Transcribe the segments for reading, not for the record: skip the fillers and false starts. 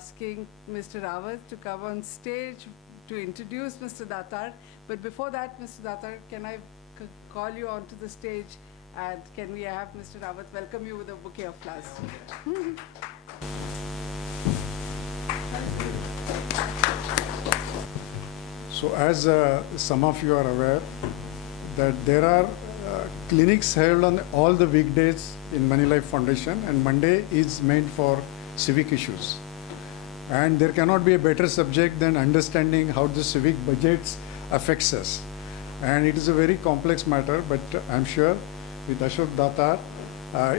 asking Mr. Rawat to come on stage to introduce Mr. Datar. But before that, Mr. Datar, can I call you onto the stage, and can we have Mr. Rawat welcome you with a bouquet of flowers? So as some of you are aware, that there are clinics held on all the weekdays in Moneylife Foundation, and Monday is meant for civic issues. And there cannot be a better subject than understanding how the civic budgets affects us. And it is a very complex matter, but I'm sure with Ashok Datar,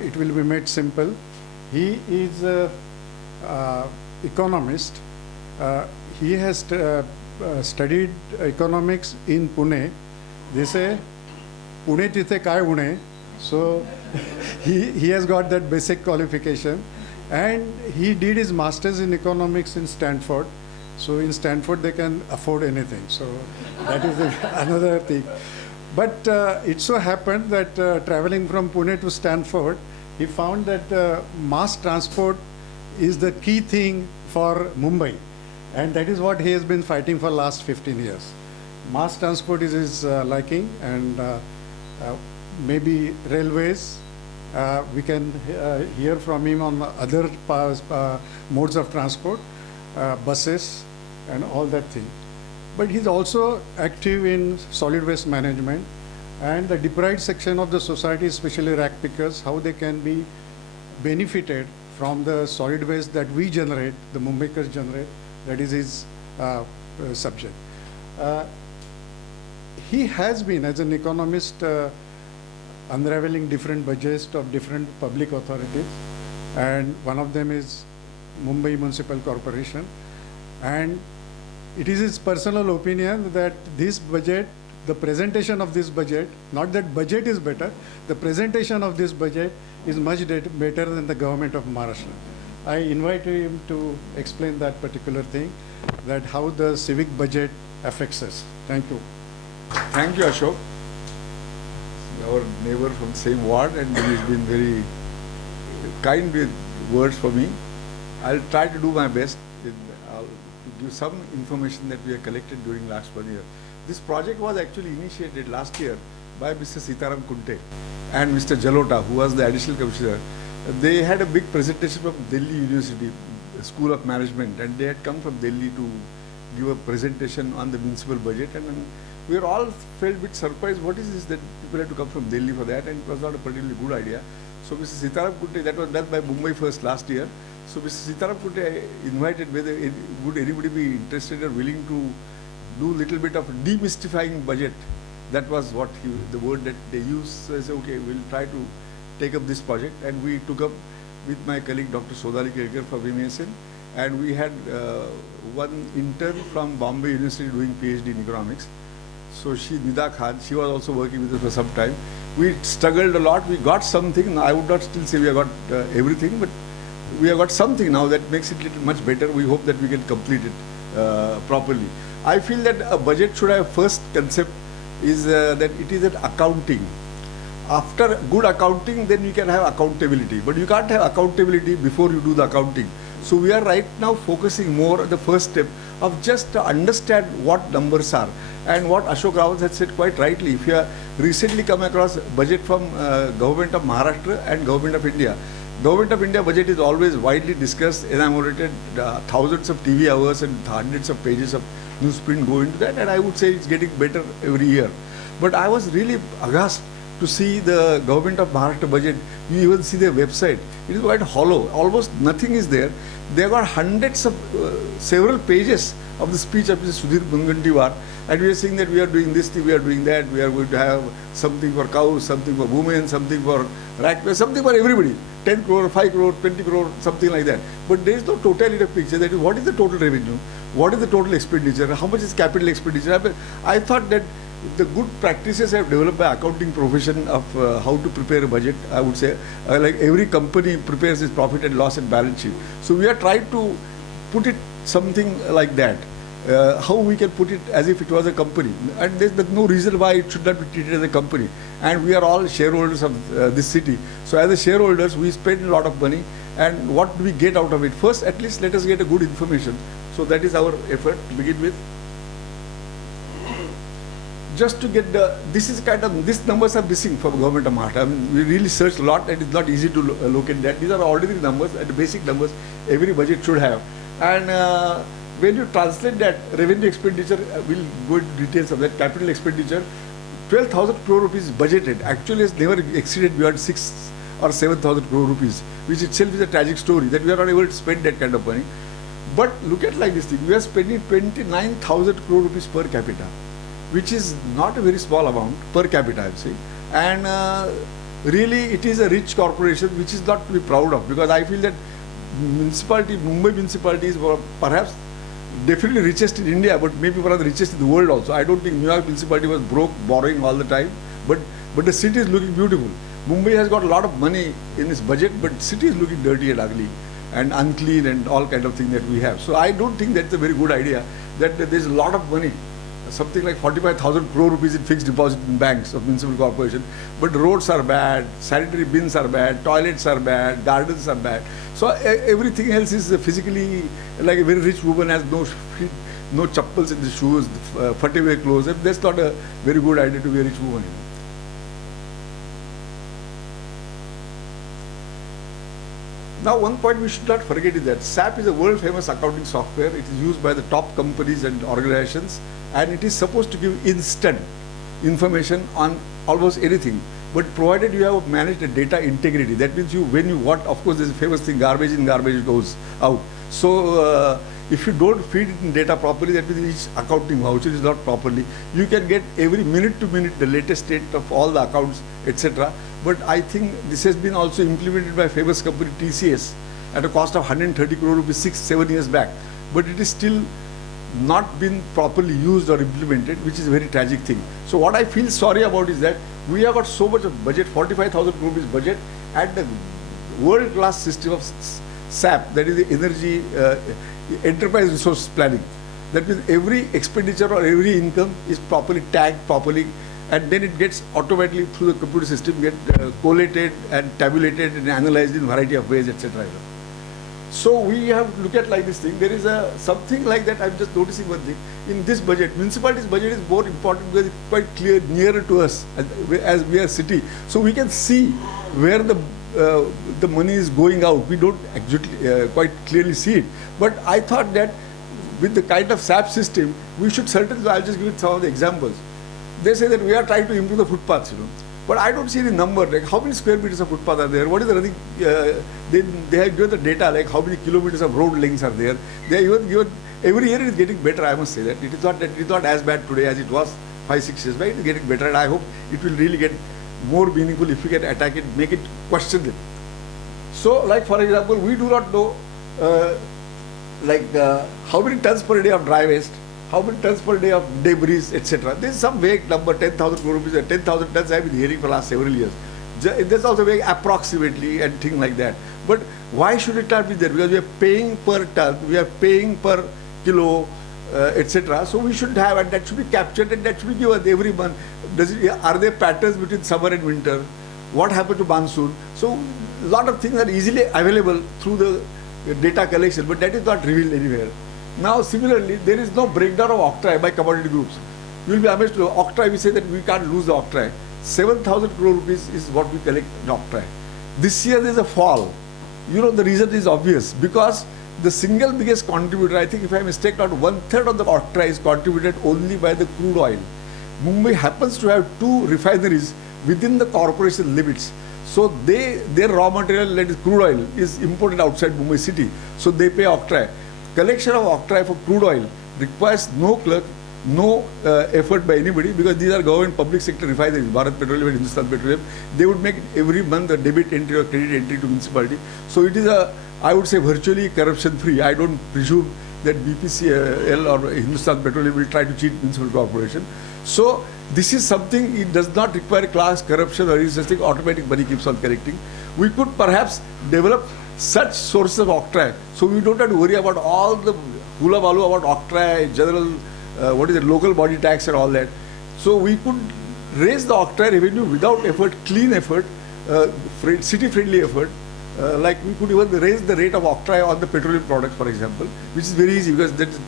it will be made simple. He is an economist. He has studied economics in Pune. They say, Pune tithe kai une. So he has got that basic qualification. And he did his master's in economics in Stanford. So in Stanford, they can afford anything. So that is another thing. But it so happened that traveling from Pune to Stanford, he found that mass transport is the key thing for Mumbai. And that is what he has been fighting for last 15 years. Mass transport is his liking, and maybe railways. We can hear from him on other modes of transport, buses and all that thing. But he's also active in solid waste management and the deprived section of the society, especially rag pickers, how they can be benefited from the solid waste that we generate, the Mumbaikars generate. That is his subject. He has been, as an economist, unraveling different budgets of different public authorities, and one of them is Mumbai Municipal Corporation. And it is his personal opinion that this budget, the presentation of this budget, not that budget is better, the presentation of this budget is much better than the government of Maharashtra. I invite him to explain that particular thing, that how the civic budget affects us. Thank you. Thank you, Ashok. Our neighbor from the same ward, and he has been very kind with words for me. I'll try to do my best to give some information that we have collected during last 1 year. This project was actually initiated last year by Mr. Sitaram Kunte and Mr. Jalota, who was the additional commissioner. They had a big presentation from Delhi University School of Management, and they had come from Delhi to give a presentation on the municipal budget, and we were all felt a bit surprised. What is this that people have to come from Delhi for that? And it was not a particularly good idea. So Mr. Sitaram Kunte, that was done by Mumbai First last year. So Mr. Sitaram Kunte invited whether would anybody be interested or willing to do little bit of demystifying budget. That was what the word that they used. So I said, okay, we'll try to take up this project. And we took up with my colleague Dr. Sodali Kelkar from BMC, and we had one intern from Bombay University doing PhD in economics. So she, Nida Khan, she was also working with us for some time. We struggled a lot. We got something. I would not still say we have got everything, but we have got something now that makes it a little much better. We hope that we can complete it properly. I feel that a budget should have first concept is that it is an accounting. After good accounting, then you can have accountability. But you can't have accountability before you do the accounting. So we are right now focusing more on the first step of just to understand what numbers are. And what Ashok Rawat had said quite rightly, if you have recently come across budget from Government of Maharashtra and Government of India, Government of India budget is always widely discussed, enumerated, thousands of TV hours and hundreds of pages of newsprint go into that, and I would say it's getting better every year. But I was really aghast to see the Government of Maharashtra budget. You even see their website. It is quite hollow. Almost nothing is there. They have got hundreds of, several pages of the speech of Mr. Sudhir Mungantiwar, and we are saying that we are doing this thing, we are doing that, we are going to have something for cows, something for women, something for ragpay, something for everybody. 10 crore, 5 crore, 20 crore, something like that. But there is no totality of picture. That is, what is the total revenue? What is the total expenditure? How much is capital expenditure? I thought that the good practices have developed by accounting profession of how to prepare a budget, I would say. Like every company prepares its profit and loss and balance sheet. So we are trying to put it something like that. how we can put it as if it was a company. And there's no reason why it should not be treated as a company. And we are all shareholders of this city. So as a shareholders, we spend a lot of money. And what do we get out of it? First, at least let us get a good information. So that is our effort to begin with. Just to get these numbers are missing from government of Maharashtra. I mean, we really searched a lot and it's not easy to locate that. These are ordinary numbers and the basic numbers every budget should have. And when you translate that revenue expenditure, we'll go into details of that, capital expenditure, 12,000 crore rupees budgeted. Actually, it's never exceeded beyond 6 or 7,000 crore rupees, which itself is a tragic story that we are not able to spend that kind of money. But look at like this thing, we are spending 29,000 crore rupees per capita, which is not a very small amount per capita, I would say. And really, it is a rich corporation, which is not to be proud of, because I feel that municipality, Mumbai municipality is perhaps definitely richest in India, but maybe one of the richest in the world also. I don't think New York municipality was broke, borrowing all the time, but the city is looking beautiful. Mumbai has got a lot of money in its budget, but city is looking dirty and ugly and unclean and all kind of things that we have. So I don't think that's a very good idea, that there's a lot of money, something like 45,000 crore rupees in fixed deposit in banks of municipal corporation, but roads are bad, sanitary bins are bad, toilets are bad, gardens are bad. So everything else is physically, like a very rich woman has no feet, no chappals in the shoes, away clothes. That's not a very good idea to be a rich woman. Now, one point we should not forget is that SAP is a world famous accounting software. It is used by the top companies and organizations, and it is supposed to give instant information on almost anything. But provided you have managed the data integrity, that means of course, there's a famous thing, garbage in, garbage goes out. So if you don't feed it in data properly, that means each accounting voucher is not properly. You can get every minute to minute the latest state of all the accounts, etc. But I think this has been also implemented by famous company TCS at a cost of 130 crore rupees 6-7 years back. But it is still not been properly used or implemented, which is a very tragic thing. So what I feel sorry about is that we have got so much of budget, 45,000 crore rupees budget, and the world-class system of SAP, that is the energy enterprise resource planning. That means every expenditure or every income is properly tagged properly, and then it gets automatically through the computer system collated and tabulated and analyzed in a variety of ways, etc. So we have to look at like this thing. There is something like that. I'm just noticing one thing. In this budget, municipality's budget is more important because it's quite clear, nearer to us as we are city. So we can see where the money is going out. We don't actually quite clearly see it. But I thought that with the kind of SAP system, we should certainly, I'll just give you some of the examples. They say that we are trying to improve the footpaths, But I don't see any number, like how many square meters of footpath are there? What is the running? They have given the data, like how many kilometers of road lengths are there. They have even given, every year it is getting better, I must say that. It is not as bad today as it was 5-6 years back. It is getting better, and I hope it will really get more meaningful if we can attack it, make it questionable. So, like for example, we do not know how many tons per day of dry waste, how many tons per day of debris, etc. There is some vague number, 10,000 crore rupees, 10,000 tons I have been hearing for the last several years. There's also vague approximately and things like that. But why should it not be there? Because we are paying per ton, we are paying per kilo, etc. So we should have, and that should be captured and that should be given every month. Are there patterns between summer and winter? What happened to monsoon? So a lot of things are easily available through the data collection, but that is not revealed anywhere. Now, similarly, there is no breakdown of octroi by commodity groups. You will be amazed to know, octroi, we say that we can't lose the octroi. 7,000 crore rupees is what we collect in octroi. This year there is a fall. The reason is obvious, because the single biggest contributor, I think if I am mistaken, not 1/3 of the octroi is contributed only by the crude oil. Mumbai happens to have 2 refineries within the corporation limits. So their raw material, that is crude oil, is imported outside Mumbai city. So they pay octroi. Collection of octroi for crude oil requires no clerk, no effort by anybody, because these are government public sector refineries, Bharat Petroleum and Hindustan Petroleum. They would make every month a debit entry or credit entry to municipality. So it is I would say virtually corruption free. I don't presume that BPCL or Hindustan Petroleum will try to cheat municipal corporation. So this is something, it does not require class corruption or any such thing, automatic money keeps on collecting. We could perhaps develop such sources of octroi, so we don't have to worry about all the hula balu about octroi, general, local body tax and all that. So we could raise the octroi revenue without effort, clean effort, city-friendly effort. Like we could even raise the rate of octroi on the petroleum products, for example, which is very easy because that is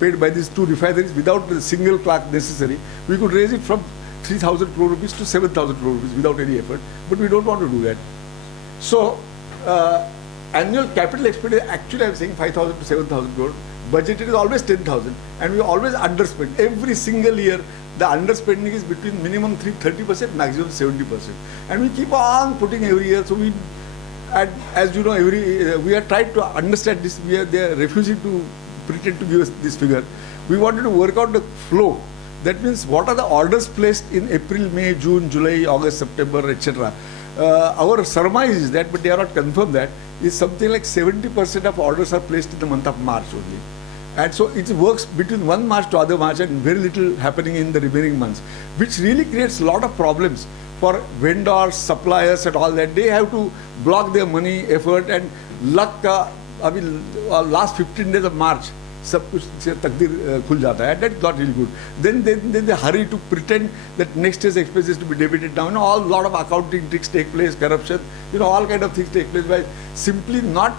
paid by these two refineries without the single clerk necessary. We could raise it from 3,000 crore rupees to 7,000 crore rupees without any effort, but we don't want to do that. So, annual capital expenditure, actually I'm saying 5,000 to 7,000 crore, budgeted is always 10,000, and we always underspend. Every single year, the underspending is between minimum 30%, maximum 70%. And we keep on putting every year, so we, and as you know, we are trying to understand this, they are refusing to pretend to give us this figure. We wanted to work out the flow. That means what are the orders placed in April, May, June, July, August, September, etc. Our surmise is that, but they are not confirmed that, is something like 70% of orders are placed in the month of March only. And so it works between one March to other March and very little happening in the remaining months, which really creates a lot of problems for vendors, suppliers and all that. They have to block their money, effort and luck. Last 15 days of March, सब कुछ से तकदीर खुल जाता है, and that's not really good. Then they hurry to pretend that next year's expenses to be debited down. All lot of accounting tricks take place, corruption, all kind of things take place by simply not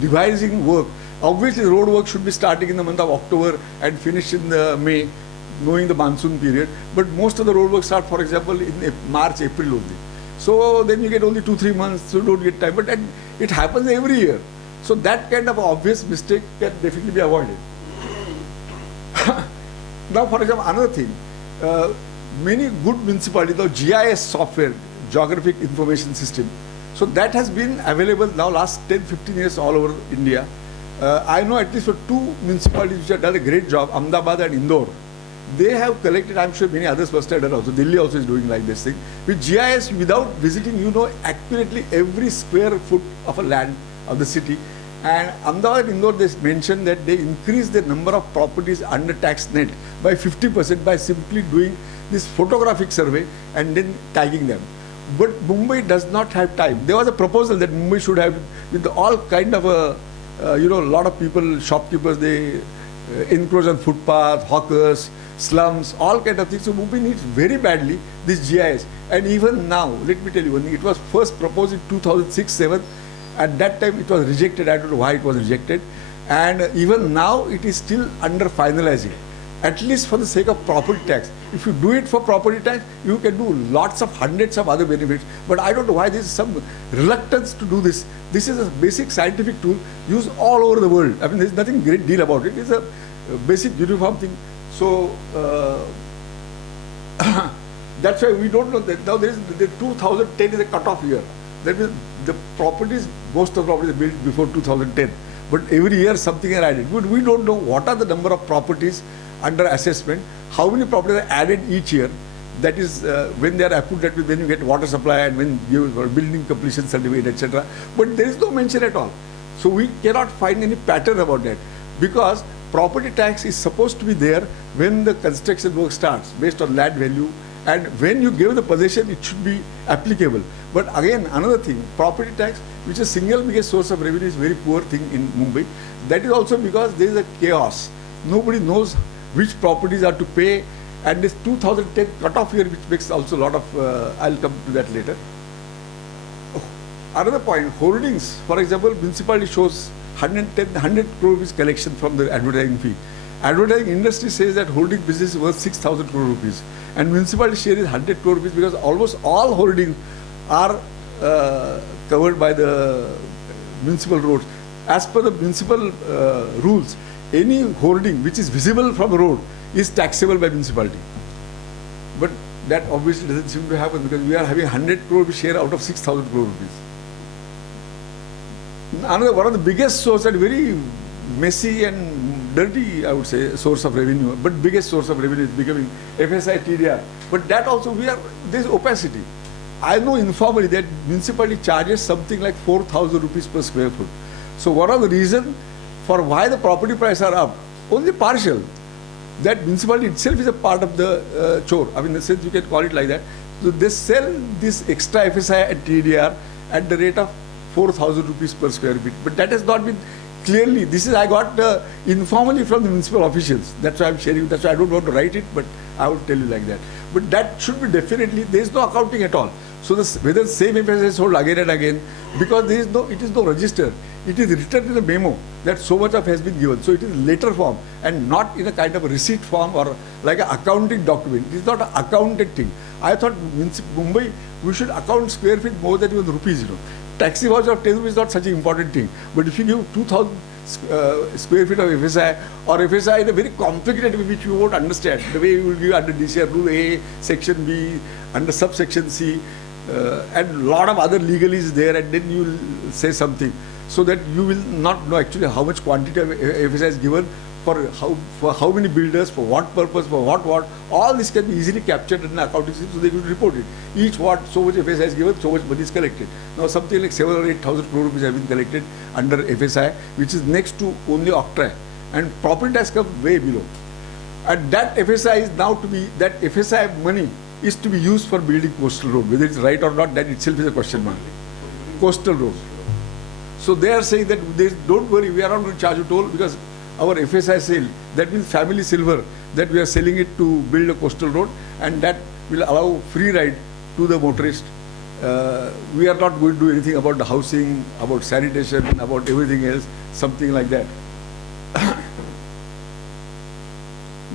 devising work. Obviously, road work should be starting in the month of October and finish in May, knowing the monsoon period. But most of the road work start, for example, in March, April only. So then you get only 2-3 months, so you don't get time. But it happens every year. So that kind of obvious mistake can definitely be avoided. Now, for example, another thing, many good municipalities, the GIS software, Geographic Information System, so that has been available now last 10-15 years all over India. I know at least for 2 municipalities which have done a great job, Ahmedabad and Indore. They have collected, I'm sure many others must have done also, Delhi also is doing like this thing. With GIS, without visiting, you know accurately every square foot of a land of the city. And Ahmedabad and Indore, they mentioned that they increased the number of properties under tax net by 50% by simply doing this photographic survey and then tagging them. But Mumbai does not have time. There was a proposal that Mumbai should have, with all kind of a, a lot of people, shopkeepers, they encroach on footpath, hawkers, slums, all kind of things. So Mumbai needs very badly this GIS. And even now, let me tell you one thing, it was first proposed in 2006-07. At that time, it was rejected. I don't know why it was rejected. And even now, it is still under finalizing, at least for the sake of property tax. If you do it for property tax, you can do lots of hundreds of other benefits. But I don't know why there is some reluctance to do this. This is a basic scientific tool used all over the world. I mean, there is nothing great deal about it. It's a basic uniform thing. So, that's why we don't know that now the 2010 is a cutoff year. That means the properties, most of the properties are built before 2010. But every year something is added. But we don't know what are the number of properties under assessment, how many properties are added each year. That is when they are approved, that means when you get water supply and when you building completion certificate, etc. But there is no mention at all. So we cannot find any pattern about that, because property tax is supposed to be there when the construction work starts based on land value, and when you give the possession, it should be applicable. But again, another thing, property tax, which is single biggest source of revenue, is very poor thing in Mumbai. That is also because there is a chaos. Nobody knows which properties are to pay, and this 2010 cutoff year, which makes also a lot of, I'll come to that later. Another point, holdings, for example, municipality shows 100 crore rupees collection from the advertising fee. Advertising industry says that holding business is worth 6,000 crore rupees. And municipality share is 100 crore rupees, because almost all holdings are covered by the municipal roads. As per the municipal rules, any holding which is visible from a road is taxable by municipality. But that obviously doesn't seem to happen, because we are having 100 crore rupees share out of 6,000 crore rupees. Another one of the biggest source, and very messy and dirty, I would say, source of revenue, but biggest source of revenue is becoming FSI TDR. But that also there is opacity. I know informally that municipality charges something like 4,000 rupees per square foot. So one of the reasons for why the property prices are up, only partial, that municipality itself is a part of the chore. I mean, in the sense you can call it like that. So they sell this extra FSI and TDR at the rate of 4,000 rupees per square feet. But that has not been clearly, this is I got informally from the municipal officials. That's why I'm sharing. That's why I don't want to write it, but I would tell you like that. But that should be definitely, there is no accounting at all. So whether same FSI is sold again and again, because it is no register. It is written in a memo that so much of has been given. So it is letter form and not in a kind of a receipt form or like an accounting document. It is not an accounted thing. I thought Mumbai, we should account square feet more than even rupees, Taxi voucher of 10 rupees is not such an important thing. But if you give 2,000 square feet of FSI or FSI in a very complicated way which you won't understand, the way you will give under DCR Rule A, Section B, under subsection C, and a lot of other legalese there, and then you will say something, so that you will not know actually how much quantity of FSI is given, for how many builders, for what purpose, for what. All this can be easily captured in the accounting system, so they will report it. Each watt, so much FSI is given, so much money is collected. Now something like 7 or 8,000 crore rupees have been collected under FSI, which is next to only octroi, and property tax comes way below. And that FSI is now to be, that FSI money is to be used for building coastal road. Whether it's right or not, that itself is a question mark. Coastal road. So they are saying that don't worry, we are not going to charge you toll, because our FSI sale, that means family silver, that we are selling it to build a coastal road, and that will allow free ride to the motorist. We are not going to do anything about the housing, about sanitation, about everything else, something like that.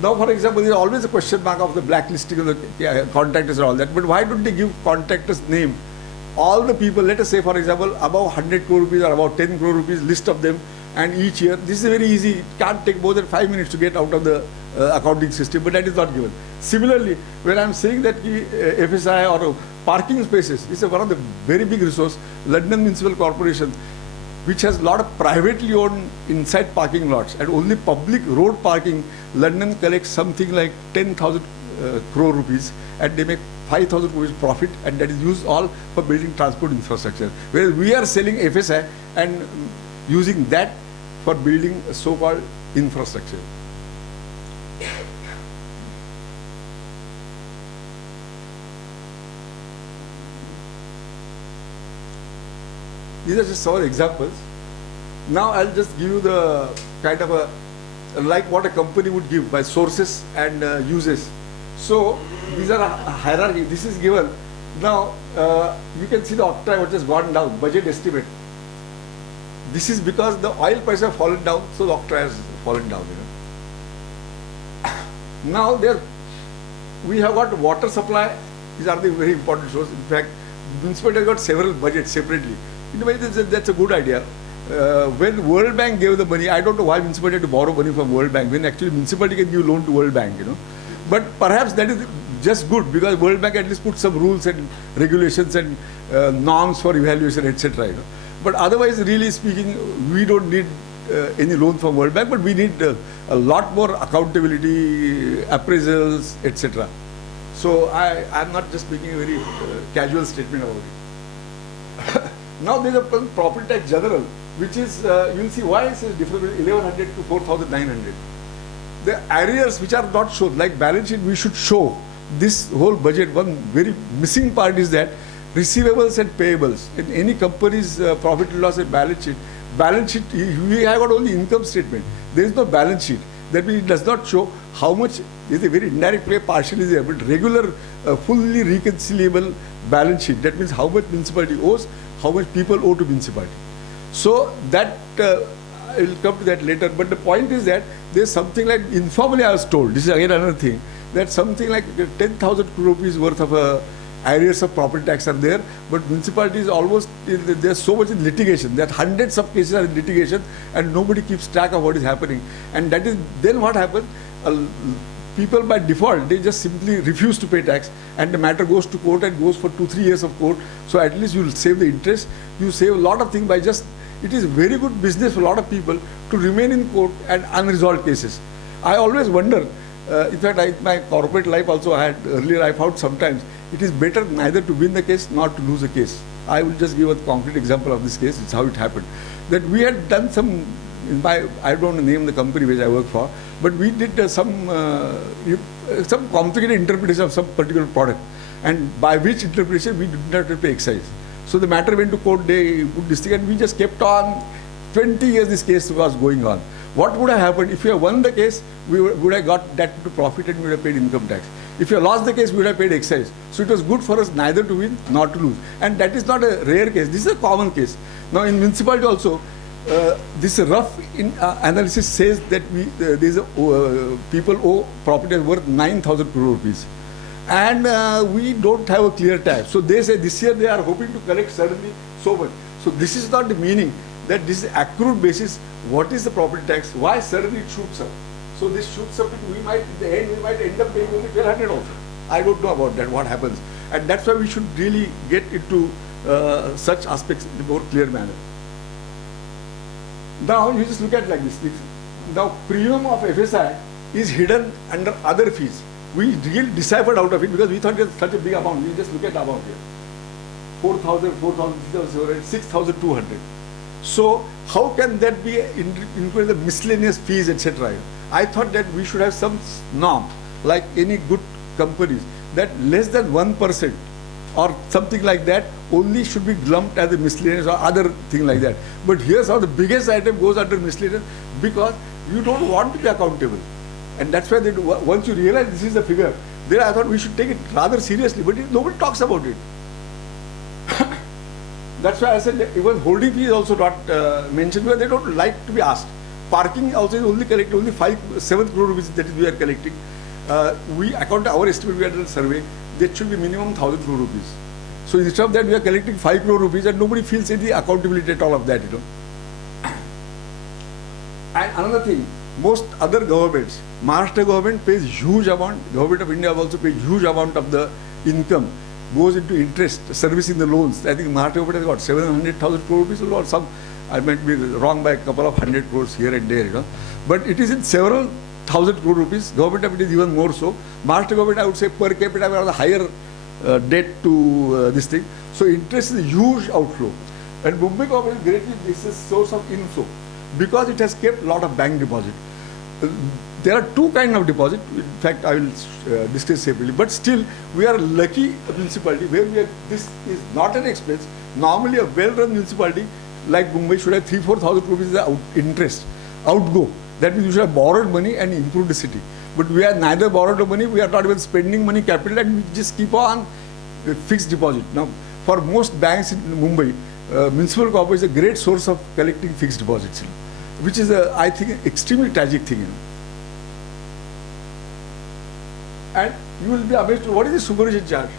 Now, for example, there is always a question mark of the blacklisting of the contractors and all that, but why don't they give contractors' name? All the people, let us say, for example, above 100 crore rupees or about 10 crore rupees, list of them, and each year, this is very easy. It can't take more than 5 minutes to get out of the accounting system, but that is not given. Similarly, when I am saying that FSI or parking spaces is one of the very big resource, London Municipal Corporation, which has a lot of privately owned inside parking lots, and only public road parking, London collects something like 10,000 crore rupees, and they make 5,000 rupees profit, and that is used all for building transport infrastructure. Whereas we are selling FSI and using that for building a so-called infrastructure. These are just some examples. Now I'll just give you the kind of a, like what a company would give by sources and uses. So these are a hierarchy. This is given. Now you can see the octroi which has gone down, budget estimate. This is because the oil price have fallen down, so the octroi has fallen down. Now we have got water supply. These are the very important sources. In fact, municipality has got several budgets separately. In a way, that's a good idea. When World Bank gave the money, I don't know why municipality had to borrow money from World Bank, when actually municipality can give loan to World Bank, But perhaps that is just good, because World Bank at least put some rules and regulations and norms for evaluation, etc. But otherwise, really speaking, we don't need any loan from World Bank, but we need a lot more accountability, appraisals, etc. So I'm not just making a very casual statement about it. Now there is a property tax general, which is, you'll see why it's different between 1100 to 4900. The arrears which are not shown, like balance sheet, we should show this whole budget. One very missing part is that receivables and payables in any company's profit and loss and balance sheet, we have got only income statement. There is no balance sheet. That means it does not show how much is a very indirect way, partially there, but regular, fully reconcilable balance sheet. That means how much municipality owes, how much people owe to municipality. So that I will come to that later. But the point is that there's something like, informally I was told, this is again another thing, that something like 10,000 crore rupees worth of arrears of property tax are there, but municipalities almost, there's so much in litigation. There are hundreds of cases are in litigation, and nobody keeps track of what is happening. And that is, then what happens? People by default, they just simply refuse to pay tax, and the matter goes to court and goes for 2-3 years of court. So at least you'll save the interest. You save a lot of things by just, it is very good business for a lot of people to remain in court and unresolved cases. I always wonder, in fact, my corporate life also earlier I found sometimes it is better neither to win the case nor to lose the case. I will just give a concrete example of this case. It's how it happened. That we had done some, I don't name the company which I work for, but we did some complicated interpretation of some particular product, and by which interpretation we did not have to pay excise. So the matter went to court, they put this thing, and we just kept on 20 years this case was going on. What would have happened if you have won the case? We would have got that to profit and we would have paid income tax. If you have lost the case, we would have paid excise. So it was good for us neither to win nor to lose. And that is not a rare case. This is a common case. Now in municipality also, this rough analysis says that people owe property worth 9,000 crore rupees. And we don't have a clear tax. So they say this year they are hoping to collect suddenly so much. So this is not the meaning that this is accrued basis. What is the property tax? Why suddenly it shoots up? So this shoots up, in the end, we might end up paying only 1,200 also. I don't know about that, what happens. And that's why we should really get into such aspects in a more clear manner. Now you just look at like this. Now premium of FSI is hidden under other fees. We really deciphered out of it because we thought it was such a big amount. We just look at the amount here. 4,000, 6,200. So how can that be included the miscellaneous fees, etc.? I thought that we should have some norm, like any good companies, that less than 1% or something like that only should be lumped as a miscellaneous or other thing like that. But here's how the biggest item goes under miscellaneous, because you don't want to be accountable. And that's why once you realize this is the figure, then I thought we should take it rather seriously, but nobody talks about it. That's why I said that even holding fee is also not mentioned, because they don't like to be asked. Parking also is only collected, only 7 crore rupees that is we are collecting. We account our estimate, we are doing a survey, that should be minimum 1,000 crore rupees. So instead of that, we are collecting 5 crore rupees and nobody feels any accountability at all of that, And another thing, most other governments, Maharashtra government pays huge amount, Government of India also pays huge amount of the income, goes into interest, servicing the loans. I think Maharashtra government has got 700,000 crore rupees or some, I might be wrong by a couple of 100 crores here and there, But it is in several thousand crore rupees. Government of India is even more so. Maharashtra government, I would say, per capita, we have a higher debt to this thing. So interest is a huge outflow. And Mumbai government is greatly, this is source of inflow, because it has kept a lot of bank deposit. There are two kinds of deposit. In fact, I will discuss separately. But still, we are lucky municipality where this is not an expense. Normally, a well-run municipality like Mumbai should have 3,000-4,000 rupees interest, outgo. That means you should have borrowed money and improved the city. But we have neither borrowed the money, we are not even spending money, capital, and we just keep on fixed deposit. Now, for most banks in Mumbai, municipal corporation is a great source of collecting fixed deposits, which is, I think, an extremely tragic thing. And you will be amazed, what is the supervision charge?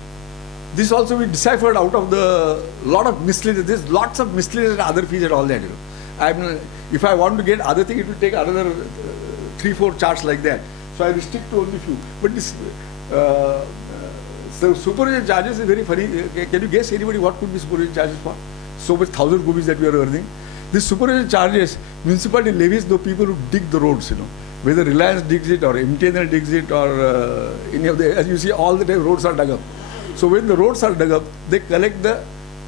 This also we deciphered out of the lot of miscellaneous. There's lots of miscellaneous and other fees and all that. If I want to get other thing, it will take another 3-4 charts like that. So I restrict to only few. But this so supervision charges is very funny. Can you guess anybody what could be supervision charges for? So much 1,000 rupees that we are earning. This supervision charges, municipality levies the people who dig the roads, Whether Reliance digs it or MTNL digs it or any of the, as you see, all the time roads are dug up. So when the roads are dug up, they collect the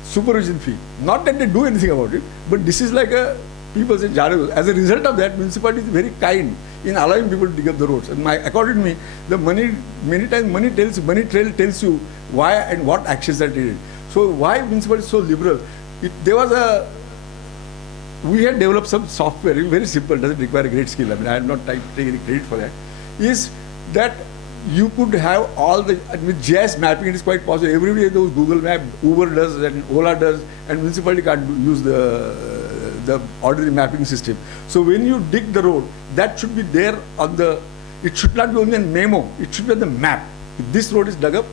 supervision fee. Not that they do anything about it, but this is like a people's charge. As a result of that, municipality is very kind in allowing people to dig up the roads. And according to me, the money, many times money trail tells you why and what actions are taken. So why municipality is so liberal? We had developed some software, very simple, doesn't require a great skill. I am not trying to take any credit for that. Is that you could have all the, with GIS mapping, it is quite possible. Everybody knows Google Map, Uber does, and Ola does, and municipality can't use the ordinary mapping system. So when you dig the road, that should be there on the, it should not be only a memo, it should be on the map. If this road is dug up,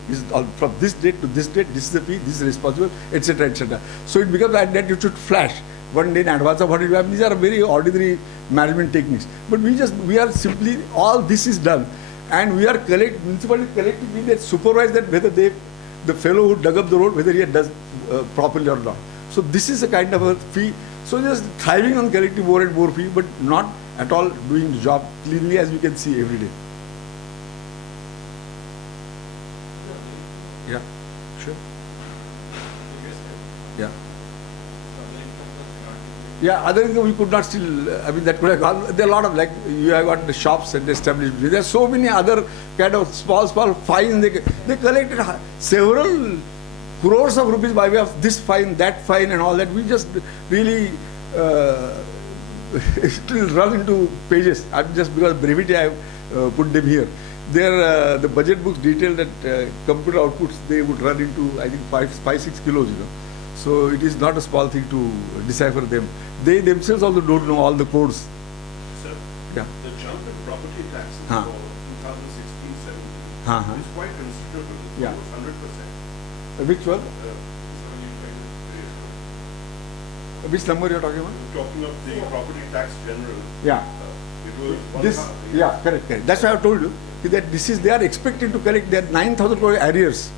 from this date to this date, this is the fee, this is responsible, etc., etc. So it becomes like that, you should flash one day in advance of what it will happen. These are very ordinary management techniques. But we are simply, all this is done. And we are municipality collectively that supervise that whether the fellow who dug up the road, whether he does properly or not. So this is a kind of a fee. So just thriving on collecting more and more fee, but not at all doing the job cleanly, as you can see every day. Yeah, sure. Yeah. Yeah, other income we could not still, that could have gone. There are a lot of, like, you have got the shops and establishments. There are so many other kind of small fines. They collected several crores of rupees by way of this fine, that fine and all that. We just really it will run into pages. I'm just because of brevity I have put them here. There, the budget books detail that computer outputs, they would run into, I think, 5-6 kilos, So it is not a small thing to decipher them. They themselves also don't know all the codes. Sir, Yeah. the jump in property taxes Huh. for 2016-17 Uh-huh. is quite considerable. It's Yeah. almost 100%. Which one? Which number you are talking about? Talking of the property tax general, Yeah. it was one This, half. yeah, correct. That's why I told you that this is, they are expected to collect their 9,000 crore arrears.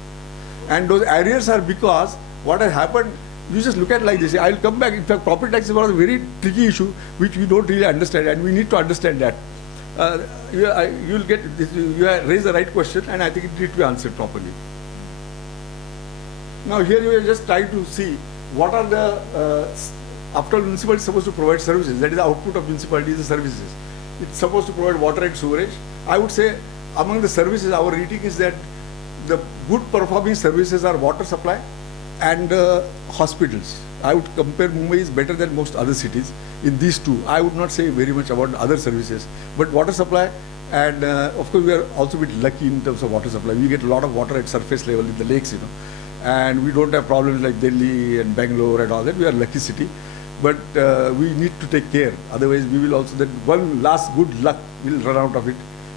And those arrears are because what has happened, you just look at like this. I'll come back. In fact, property tax is one of the very tricky issue which we don't really understand, and we need to understand that. You'll get this, you have raised the right question, and I think it needs to be answered properly. Now here you are just trying to see what are the, after all, municipality is supposed to provide services. That is the output of municipality is the services. It's supposed to provide water and sewerage. I would say among the services, our reading is that the good performing services are water supply and hospitals. I would compare Mumbai is better than most other cities in these two. I would not say very much about other services, but water supply and of course we are also a bit lucky in terms of water supply. We get a lot of water at surface level in the lakes, and we don't have problems like Delhi and Bangalore and all that. We are a lucky city, but we need to take care. Otherwise, we will also, that one last good luck will run out of it.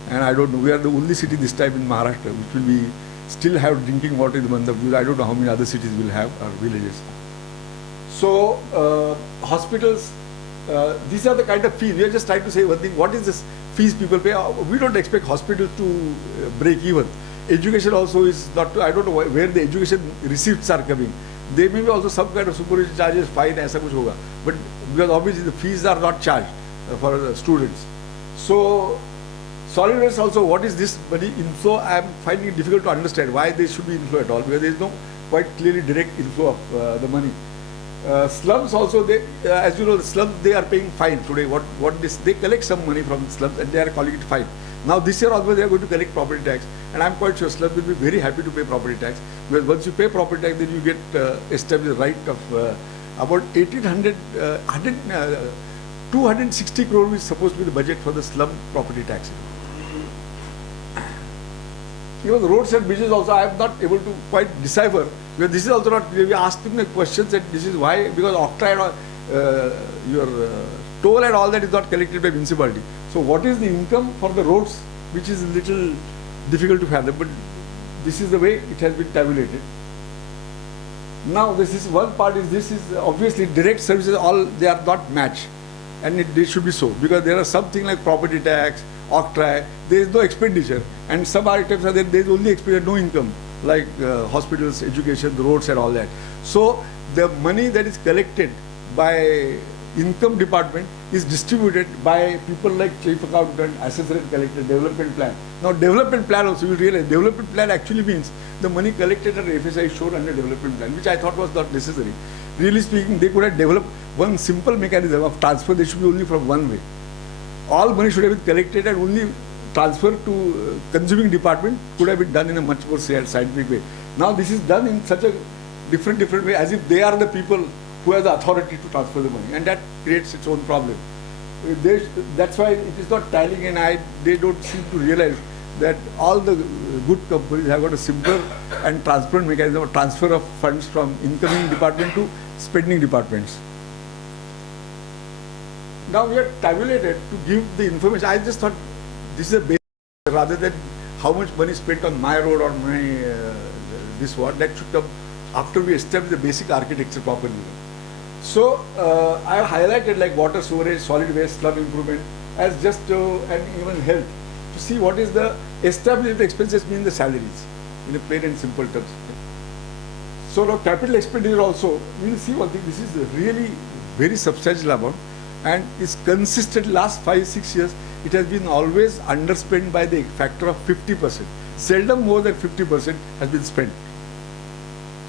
And I don't know, we are the only city this time in Maharashtra which will be still have drinking water in the month of June. I don't know how many other cities will have, or villages. So, hospitals, these are the kind of fees. We are just trying to say one thing, what is this fees people pay? We don't expect hospitals to break even. Education also is not, I don't know where the education receipts are coming. There may be also some kind of supervision charges, fine, aisa kuch hoga. But because obviously the fees are not charged for the students. So, solid waste also, what is this money inflow? I am finding it difficult to understand why there should be inflow at all, because there is no quite clearly direct inflow of the money. Slums also, they, as you know, the slums, they are paying fine today. They collect some money from slums and they are calling it fine. Now this year also they are going to collect property tax, and I am quite sure slums will be very happy to pay property tax, because once you pay property tax, then you get established right of about 260 crore is supposed to be the budget for the slum property tax. Even the roads and bridges also, I am not able to quite decipher, because this is also not, we asked them the questions, and this is why, because octroi and your toll and all that is not collected by municipality. So what is the income for the roads, which is a little difficult to fathom, but this is the way it has been tabulated. Now this is one part, is this is obviously direct services, all they are not matched, and they should be so, because there are something like property tax, octroi, there is no expenditure, and some items are there is only expenditure, no income, like hospitals, education, the roads and all that. So the money that is collected by income department is distributed by people like chief accountant, assessor and collector, development plan. Now development plan also, you realize development plan actually means the money collected under FSI is shown under development plan, which I thought was not necessary. Really speaking, they could have developed one simple mechanism of transfer. They should be only from one way. All money should have been collected and only transfer to consuming department could have been done in a much more scientific way. Now this is done in such a different way, as if they are the people who have the authority to transfer the money, and that creates its own problem. That's why it is not tallying, and they don't seem to realize that all the good companies have got a simpler and transparent mechanism of transfer of funds from incoming department to spending departments. Now we are tabulated to give the information. I just thought this is a basic, rather than how much money spent on my road or my this one, that should come after we establish the basic architecture properly. So I have highlighted like water, sewerage, solid waste, slum improvement as just and even health, to see what is the established expenses mean the salaries in a plain and simple terms. So now capital expenditure also, we will see one thing, this is really very substantial amount, and is consistent last 5-6 years. It has been always underspent by the factor of 50%. Seldom more than 50% has been spent.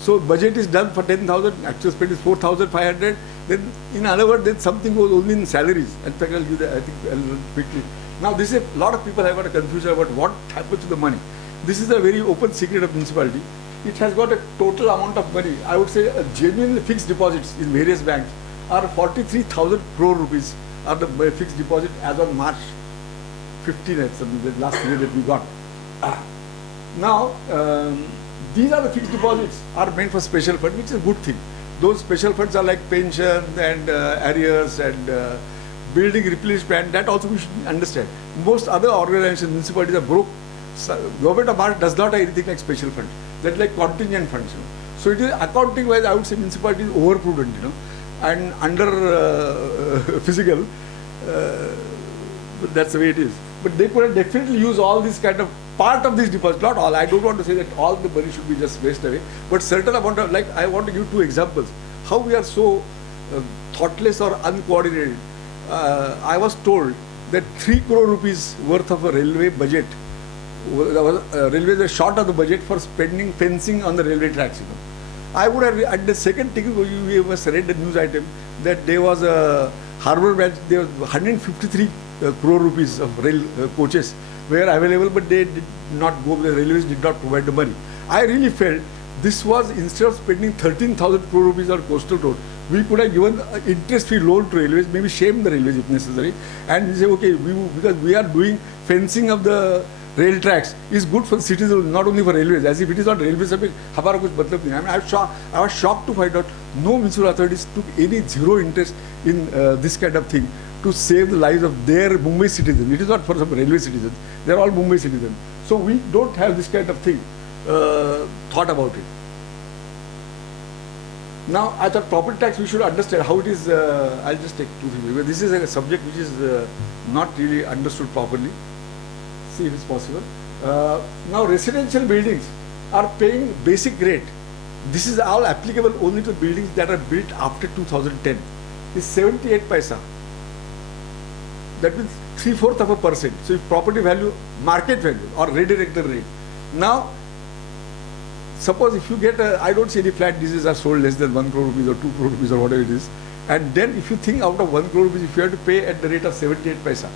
So budget is done for 10,000, actual spend is 4,500. Then in other words, then something goes only in salaries. In fact, I'll give that, I think I'll quickly. Now this is a lot of people have got a confusion about what happens to the money. This is a very open secret of municipality. It has got a total amount of money. I would say genuinely fixed deposits in various banks are 43,000 crore rupees are the fixed deposit as on March 15, that's the last year that we got. Now, these are the fixed deposits are meant for special fund, which is a good thing. Those special funds are like pension and arrears and building replenishment. That also we should understand. Most other organizations, municipalities are broke. So, government of Maharashtra does not have anything like special funds. That's like contingent funds. So it is accounting wise, I would say municipality is overprudent, and under physical. That's the way it is. But they could definitely use all this kind of part of this deposit, not all. I don't want to say that all the money should be just wasted away, but certain amount of, like I want to give two examples. How we are so thoughtless or uncoordinated. I was told that 3 crore rupees worth of a railway budget, railways are short of the budget for spending fencing on the railway tracks. I would have, at the second thing, we must read the news item that there was a harbour branch, there was 153 crore rupees of rail coaches were available, but they did not go, the railways did not provide the money. I really felt this was, instead of spending 13,000 crore rupees on coastal road, we could have given interest-free loan to railways, maybe shame the railways if necessary, and we say, okay, because we are doing fencing of the rail tracks is good for citizens, not only for railways. As if it is not railways, हमारा कुछ मतलब नहीं. I mean, I was shocked to find out no municipal authorities took any zero interest in this kind of thing to save the lives of their Mumbai citizens. It is not for some railway citizens. They are all Mumbai citizens. So we don't have this kind of thing thought about it. Now, I thought property tax, we should understand how it is. I'll just take two things. This is a subject which is not really understood properly. See if it's possible. Now, residential buildings are paying basic rate. This is all applicable only to buildings that are built after 2010. It's 78 paisa. That means 3/4%. So, if property value, market value or redirected rate. Now, suppose if you get I don't see any flat leases are sold less than 1 crore rupees or 2 crore rupees or whatever it is. And then if you think out of 1 crore rupees, if you have to pay at the rate of 78 paisa,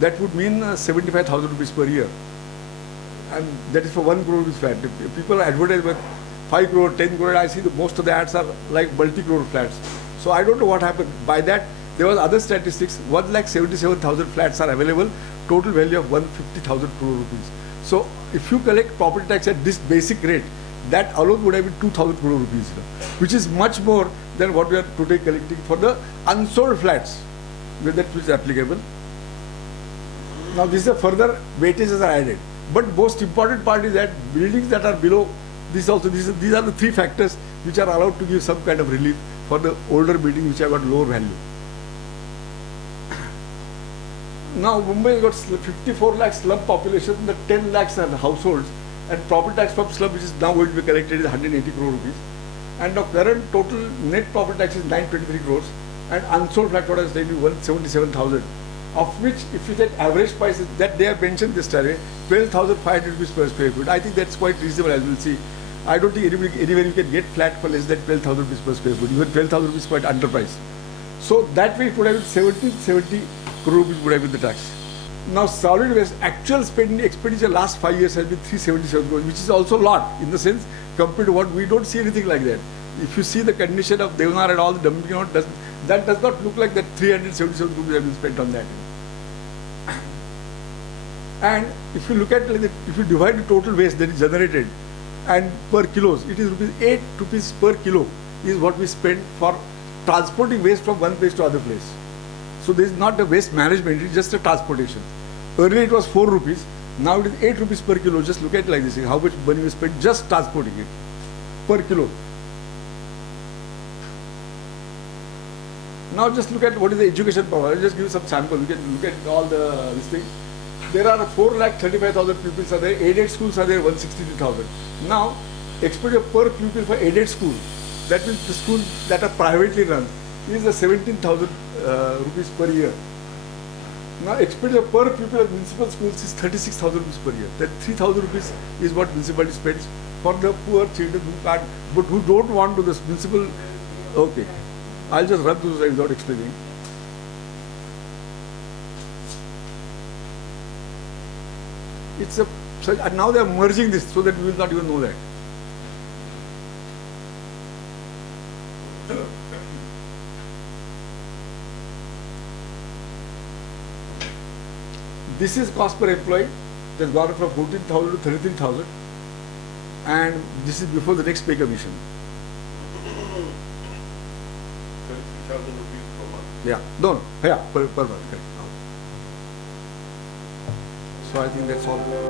that would mean 75,000 rupees per year. And that is for 1 crore rupees flat. If people advertise with 5 crore, 10 crore, I see most of the ads are like multi-crore flats. So I don't know what happened. By that, there was other statistics, 1,77,000 flats are available, total value of 150,000 crore rupees. So if you collect property tax at this basic rate, that alone would have been 2,000 crore rupees, which is much more than what we are today collecting for the unsold flats, with that which is applicable. Now this is a further weightages are added. But most important part is that buildings that are below this also, these are the three factors which are allowed to give some kind of relief for the older buildings which have got lower value. Now Mumbai has got 54 lakh slum population, the 10 lakhs are households, and property tax from slum which is now going to be collected is 180 crore rupees. And now current total net property tax is 923 crores, and unsold flat what I was telling you 177,000. Of which, if you take average prices that they have mentioned this time, 12,500 rupees per square foot. I think that's quite reasonable, as we'll see. I don't think anywhere you can get flat for less than 12,000 rupees per square foot. Even 12,000 rupees is quite underpriced. So that way it would have been 70 crore rupees would have been the tax. Now solid waste actual expenditure last 5 years has been 377 crores, which is also a lot in the sense compared to what we don't see anything like that. If you see the condition of Devanar and all the dumping out, that does not look like that 377 rupees have been spent on that. And if you look at, if you divide the total waste that is generated and per kilos, it is 8 rupees per kilo is what we spend for transporting waste from one place to other place. So there is not a waste management, it is just a transportation. Earlier it was 4 rupees, now it is 8 rupees per kilo. Just look at it like this, how much money we spend just transporting it per kilo. Now just look at what is the education power. I'll just give you some sample. You can look at all this thing. There are 4,35,000 pupils are there. Aided schools are there, 163,000. Now, expenditure per pupil for aided school, that means the schools that are privately run, is 17,000 rupees per year. Now, expenditure per pupil of municipal schools is 36,000 rupees per year. That 3,000 rupees is what municipality spends for the poor children who can't, but who don't want to this municipal. Okay. I'll just run through this without explaining. It's and now they are merging this so that we will not even know that. This is cost per employee. That's gone up from 14,000 to 33,000. And this is before the next pay commission. 33,000 rupees per month. Yeah, no, yeah, per month, correct. So I think that's all.